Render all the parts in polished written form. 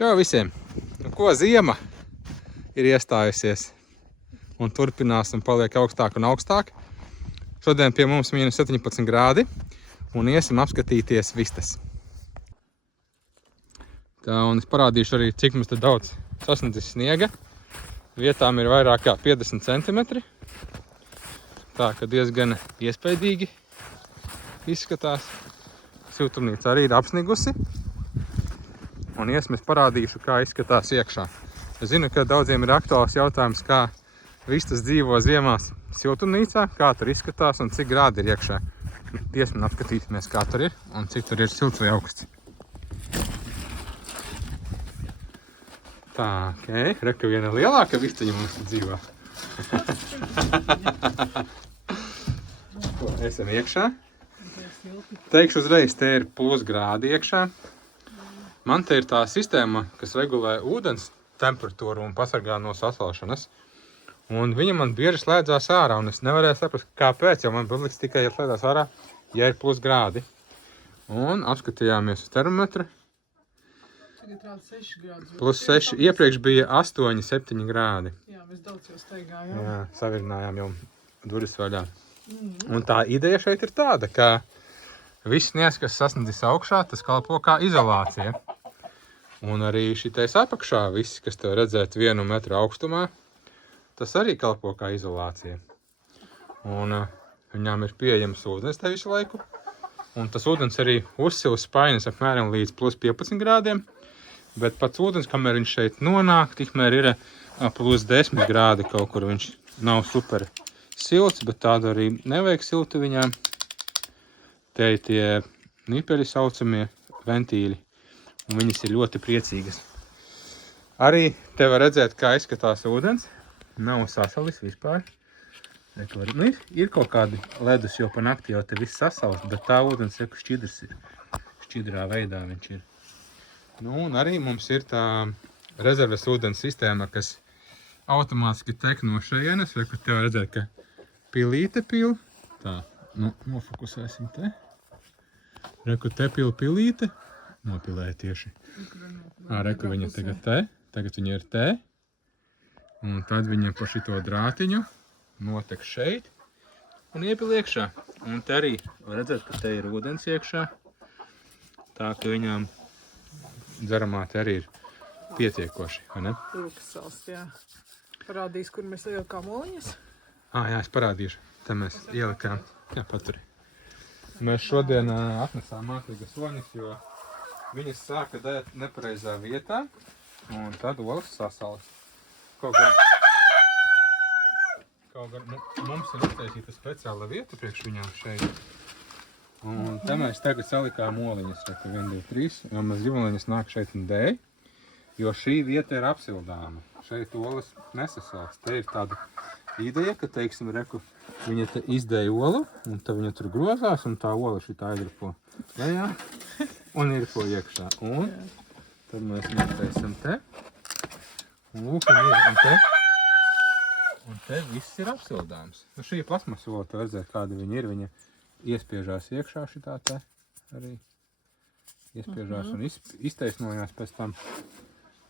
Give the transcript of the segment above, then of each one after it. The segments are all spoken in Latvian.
Čau visiem! Nu, ko ziema ir iestājusies un turpinās un paliek augstāk un augstāk. Šodien pie mums mīnus 17 grādi un iesim apskatīties vistas. Tā, un es parādīšu arī, cik mums te daudz sasniedzis sniega. Vietām ir vairāk kā 50 centimetri. Tā, ka diezgan iespaidīgi izskatās. Siltumnīca arī ir apsnigusi. Un es parādīšu, kā izskatās iekšā. Es zinu, ka daudziem ir aktuāls jautājums, kā vistas dzīvo ziemās siltumnīcā, kā tur izskatās un cik grādi ir iekšā. Iesim apskatīsimies, kā tur ir un cik tur ir silts vai augsts. Tā, ok. Reka viena lielāka vistaņa mums dzīvo. Esam iekšā. Teikšu uzreiz, te ir plus grādi iekšā. Man te ir tā sistēma, kas regulē ūdens temperatūru un pasargā no sasalšanas. Un viņa man bieži slēdzās ārā, un es nevarēju saprast, kāpēc, jo man publiks tikai slēdzās ārā, ja ir plus grādi. Un apskatījāmies uz termometru. Plus 6. Iepriekš bija 8, 7 grādi. Jā, mēs daudz jau staigājām. Jā, savirinājām jau duris vaļā. Un tā ideja šeit ir tāda, ka viss sniegs, kas sasniedzis augšā, tas kalpo kā izolācija. Un arī šitais apakšā, viss, kas tev redzēt 1 metru augstumā, tas arī kalpo kā izolācija. Un viņām ir pieejams ūdens te visu laiku. Un tas ūdens arī uzsils spainis apmēram līdz plus 15 grādiem. Bet pats ūdens, kamēr viņš šeit nonāk, tikmēr ir plus 10 grādi kaut kur. Viņš nav super silts, bet tādu arī nevajag siltu viņām. Te ir tie nipeļi saucamie ventīļi, un viņas ir ļoti priecīgas. Arī te var redzēt, kā izskatās ūdens. Nav sasalis vispār. Nu, ir kaut kādi ledus, jo pa nakti jau te viss sasalst, bet tā ūdens šķidrs ir. Šķidrā veidā viņš ir. Nu, un arī mums ir tā rezerves ūdens sistēma, kas automātiski tek no šejienes. Vai, kur te var redzēt, ka pilīte pil. Tā, nu, nofokusēsim te. Reku te pil pilīte. Nopilēja tieši. Reku viņa tagad te. Tagad viņa ir te. Un tad viņa pa šito drātiņu notek šeit un iepil iekšā. Un te arī var redzēt, ka te ir ūdens iekšā. Tā, ka viņām dzeramā te arī ir pietiekoši, vai ne? Lūkas salst, jā. Parādīs, kur mēs ielikām oliņas. Jā, es parādīšu. Te mēs ielikām. Jā, paturi. Mēs šodien atnesām mākslīgas oliņas, jo viņas sāka dēt nepareizā vietā, un tad olas sasalas. Kaut gan mums ir uztaisīta speciāla vieta priekš viņām šeit. Un te mēs tagad salikām oliņas, 1, 2, 3, jo mēs dzīvoliņas nāk šeit un dēļ, jo šī vieta ir apsildāma. Šeit olas nesasals. Te ir tāda ideja, ka, teiksim, reku, viņa te izdēja olu, un tad viņa tur grozās, un tā ola šitā aizripo lejā, un iripo iekšā. Un tad mēs notaisim te, un lūk, viņa ir, un te viss ir apsildāms. Nu, šī plasmas ola, te redzēt, kāda viņa ir, viņa iespiežās iekšā šitā te arī. Iespiežās un iztaisnojās pēc tam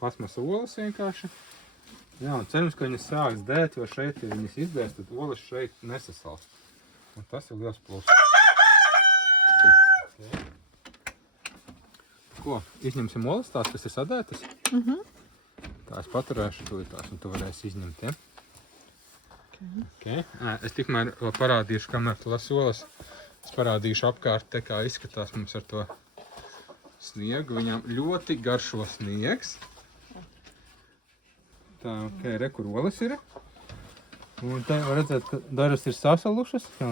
plasmas olas vienkārši. Jā, un cerams, ka viņas sāks dēt, jo šeit, ja viņas izdēs, tad olas šeit nesasals. Un tas ir liels plus. Okay. Ko? Izņemsim olas tās, kas ir sadētas? Tā es paturēšu tūlītās, un tu varēsi izņemt, ja? Okay. Es tikmēr vēl parādīšu, kamēr tu lasi olas, es parādīšu apkārt te, kā izskatās mums ar to sniegu. Viņām ļoti garšo sniegs. Tā, ok, re, kur olas ir. Un te var redzēt, ka dažas ir sasalušas. Jā,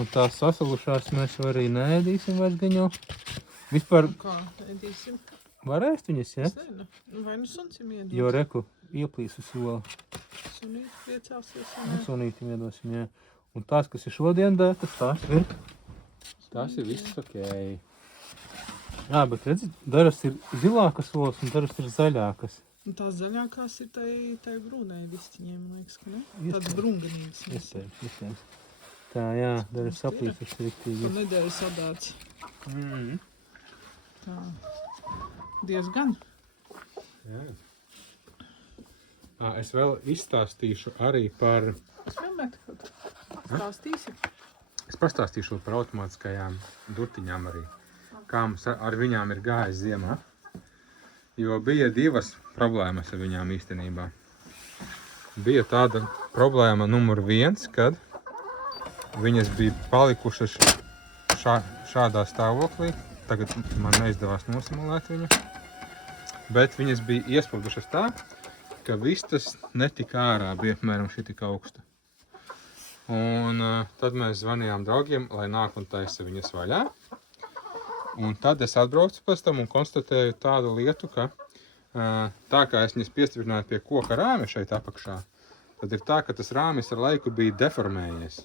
un tās sasalušās mēs arī neēdīsim vairs gaņo. Vispār... Kā ēdīsim? Var ēst viņas, ja? Es nezinu. Vai nu suncim iedot? Jo, reku, ieplīsus ola. Sunīti priecāsies. Sunītim iedosim, jā. Un tās, kas ir šodien dētas, tās ir viss ok. Jā, bet redzi, dažas ir zilākas olas un dažas ir zaļākas. Un tās zaļākās ir tai brūnai vistiņiem, man liekas, ka ne? Tādas brunganīgas. Iespējams. Tā, jā, dažas saplīsas riktīgi. Un nedēļas sadāts. tā diezgan. Jā. Es vēl izstāstīšu arī par... Es vienmēr kaut stāstīsi. Es pastāstīšu par automātiskajām durtiņām arī. Kā mums ar viņām ir gājis ziemā. Jo bija divas problēmas ar viņām īstenībā. Bija tāda problēma numur 1, kad viņas bija palikušas šādā stāvoklī. Tagad man neizdevās nosimulēt viņu. Bet viņas bija iesprūdušas tā, ka vistas netika ārā, bija apmēram šī tik augsta. Un tad mēs zvanījām draugiem, lai nāk un taisa viņas vaļā. Un tad es atbraucu pēc tam un konstatēju tādu lietu, ka tā kā es viņas piestiprināju pie koka rāmja šeit apakšā, tad ir tā, ka tas rāmis ar laiku bija deformējies.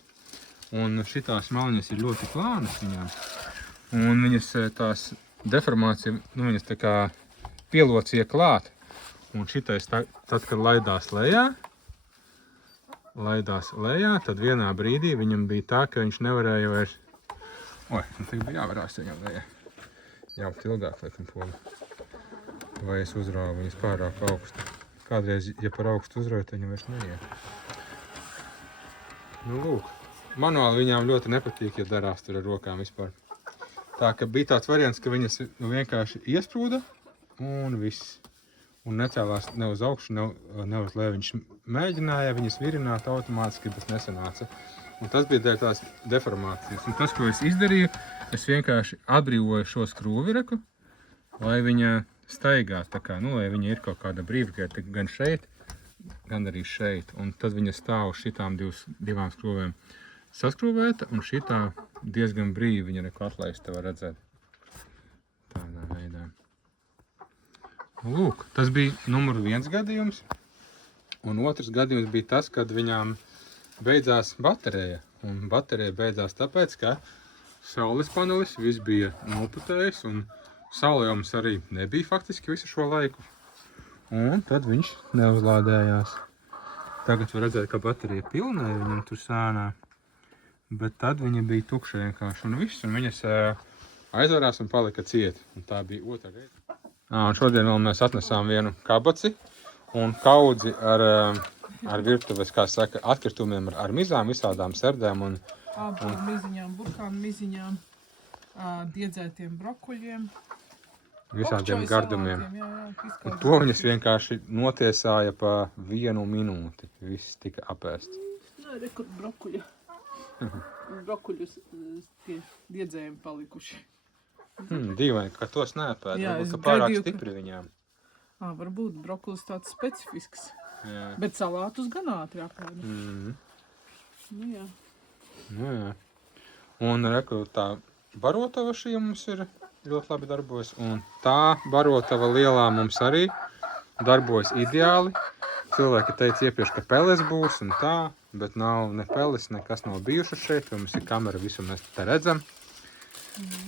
Un šitās maliņas ir ļoti plānas viņām. Un viņas tās deformācija, viņas tā kā pielocīja klāt. Un šitais tad, kad laidās lejā, tad vienā brīdī viņam bija tā, ka viņš nevarēja vairs... Oi, man tagad bija jāvarās viņam lejā. Jaukt ilgāk, laikam, pogu. Vai es uzrāvu viņas pārāk augstu. Kādreiz, ja par augstu uzrauju, tad viņam vairs neiet. Nu, lūk. Manuāli viņām ļoti nepatīk, ja darās tur ar rokām vispār. Tā, ka bija tāds variants, ka viņas vienkārši iesprūda un viss. Un necēlās ne uz augšu, ne uz leju. Viņš mēģināja viņas virināt automātiski, bet nesanāca. Un tas bija dēļ tās deformācijas. Un tas, ko es izdarīju, es vienkārši atbrīvoju šo skrūvireku, lai viņa staigā, tā kā, lai viņa ir kaut kāda brīvgaita gan šeit, gan arī šeit. Un tad viņa stāv uz šitām divām skrūvēm saskrūvēta, un šitā diezgan brīvi viņa neko atlaista var redzēt. Tādā veidā. Lūk, tas bija numur 1 gadījums, un otrs gadījums bija tas, kad viņām beidzās baterija. Un baterija beidzās tāpēc, ka saules panelis viss bija noputējis, un saulējums arī nebija faktiski visu šo laiku. Un tad viņš neuzlādējās. Tagad var redzēt, ka baterija pilnē viņam tur sānā, bet tad viņa bija tukša vienkārši un viss, un viņas aizvarās un palika ciet. Un tā bija otra reize. Un šodien vēl mēs atnesām vienu kabaci un kaudzi ar virtuves, kā saka, atkritumiem ar mizām, visādām serdēm un miziņām, burkānu miziņām, diedzētiem brokuļiem. Visādiem gardumiem. Un to viņas vienkārši notiesāja pa 1 minūti. Viss tika apēsts. Nē, rekur brokuļi. Brokuļus tie diedzējumi palikuši. Dīvaini, ka tos neapēd. Jā, varbūt, es ka pārāk gaidīju, stipri viņām. Varbūt brokulis tāds specifisks. Jā. Bet salātus gan ātri apēd. Nu jā. Nu jā. Un reku tā barotava šī mums ir ļoti labi darbojas. Un tā barotava lielā mums arī darbojas ideāli. Cilvēki teica iepriekš, ka peles būs un tā, bet nav ne peles, nekas nav bijušas šeit, jo mums ir kamera, visu mēs te redzam.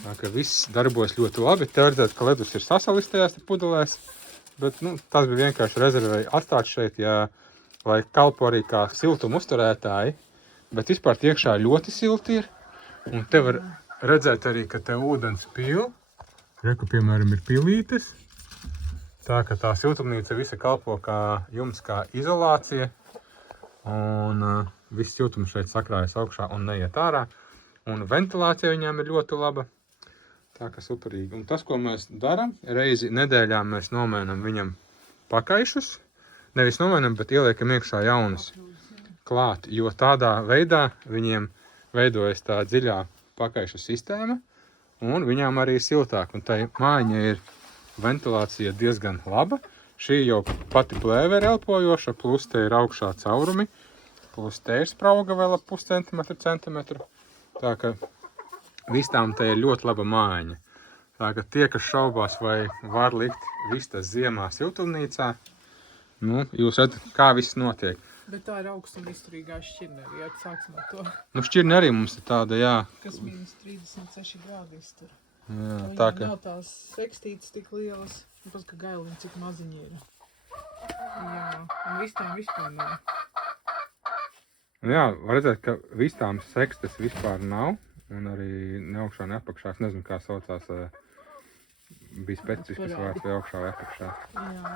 Tā ka viss darbojas ļoti labi. Te redzēt, ka ledus ir sasalistējās pudelēs, bet tas bija vienkārši rezervēji atstāt šeit, lai kalpo arī kā siltuma uzturētāji, bet vispār iekšā ļoti silti ir. Un te var redzēt arī, ka te ūdens pil. Reku, piemēram, ir pilītes. Tā, ka tā siltumnīca visa kalpo kā jums kā izolācija. Un viss siltums šeit sakrājas augšā un neiet ārā. Un ventilācija viņām ir ļoti laba. Tā kā superīgi. Un tas, ko mēs darām, reizi nedēļā mēs nomainam viņam pakaišus. Nevis nomainam, bet ieliekam iekšā jaunus klāt. Jo tādā veidā viņiem veidojas tā dziļā pakaišu sistēma. Un viņām arī ir siltāk. Un tai mājiņai ir ventilācija diezgan laba. Šī jau pati plēve ir elpojoša, plus te ir augšā caurumi. Plus te ir sprauga vēl ap centimetru. Tā ka vistām te ir ļoti laba mājiņa. Tā ka tie, kas šaubās, vai var likt vistas ziemā siltumnīcā, jūs redzat, kā viss notiek. Bet tā ir augstuma izturīgā šķirne, ja sāksim ar to. Šķirne arī mums ir tāda, jā. Kas mīnus 36 grādi iztur. Jā, tā ka... Nav tās sekstītes tik lielas, un pēc, ka gailiņi cik maziņi ir. Jā, un vistām vispār nav. Jā, var redzēt, ka vistām sekstes vispār nav, un arī ne augšā, ne apakšā, es nezinu, kā saucās bija specifisks vārds vai augšā vai apakšā. Jā.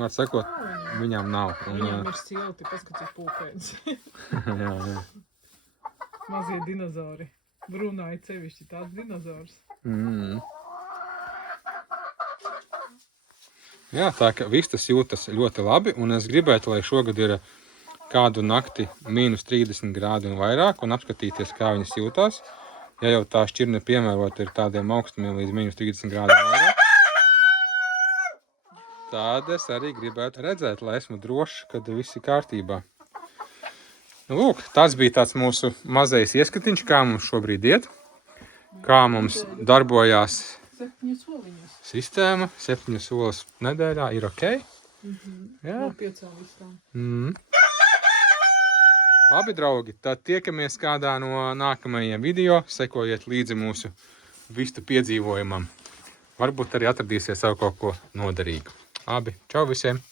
Var sakot, viņām nav. Viņam ir silti, paskatīt pūpēns. Jā. Mazie dinozauri. Brunāja cevišķi tāds dinozaurs. Jā, tā ka vistas jūtas ļoti labi, un es gribētu, lai šogad ir kādu nakti -30 grādi un vairāk, un apskatīties, kā viņas jūtās. Ja jau tā šķirne piemērota ir tādiem augstumiem līdz -30 grādi un vairāk, tad es arī gribētu redzēt, lai esmu drošs, kad viss ir kārtībā. Nu, lūk, tas bija tāds mūsu mazais ieskatiņš, kā mums šobrīd iet, kā mums darbojās 7 soliņus. sistēma, 7 solis nedēļā ir ok. Jā. No 5 visām. Labi, draugi, tad tiekamies kādā no nākamajiem video, sekojiet līdzi mūsu vistu piedzīvojumam. Varbūt arī atradīsies jau kaut ko noderīgu. Labi, čau visiem!